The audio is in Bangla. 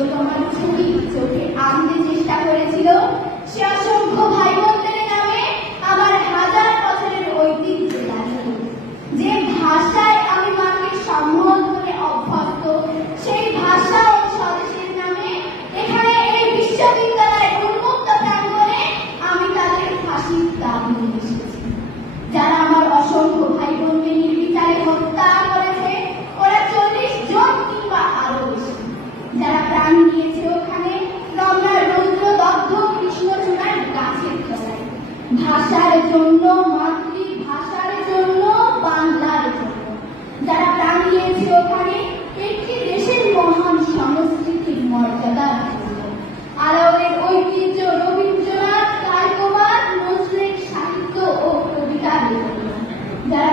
প্রিয়তমার ছবি চোখে আনতে চেষ্টা করেছিল, সে অসংখ্য ভাই বোনদের নামে আমার হাজার বছরের ঐতিহ্য জানি। যে ভাষায় আমি মাকে সম্বোধনে অভ্যস্ত, সেই ভাষা ও স্বদেশের নামে এখানে এই বিশ্ববিদ্যালয়ের উন্মুক্ত প্রাঙ্গণে আমি তাদের ফাঁসির দাম নিয়ে এসেছি। যারা আমার অসংখ্য ভাই বোনকে নির্বিচারে হত্যা করেছে, ওরা 40 জন কিংবা আরো বেশি। যারা প্রাণ দিয়েছে ওখানে রমনার রৌদ্রদগ্ধ কৃষ্ণচূড়ার গাছের তলায়, ভাষার জন্য, মাতৃভাষার জন্য, বাংলার জন্য। যারা প্রাণ দিয়েছে ওখানে একটি দেশের মহান সংস্কৃতির মর্যাদার জন্য, আলাওলের ঐতিহ্য, রবীন্দ্রনাথ, রায়কুমার, নজরুলের সাহিত্য ও কবিতার জন্য। যারা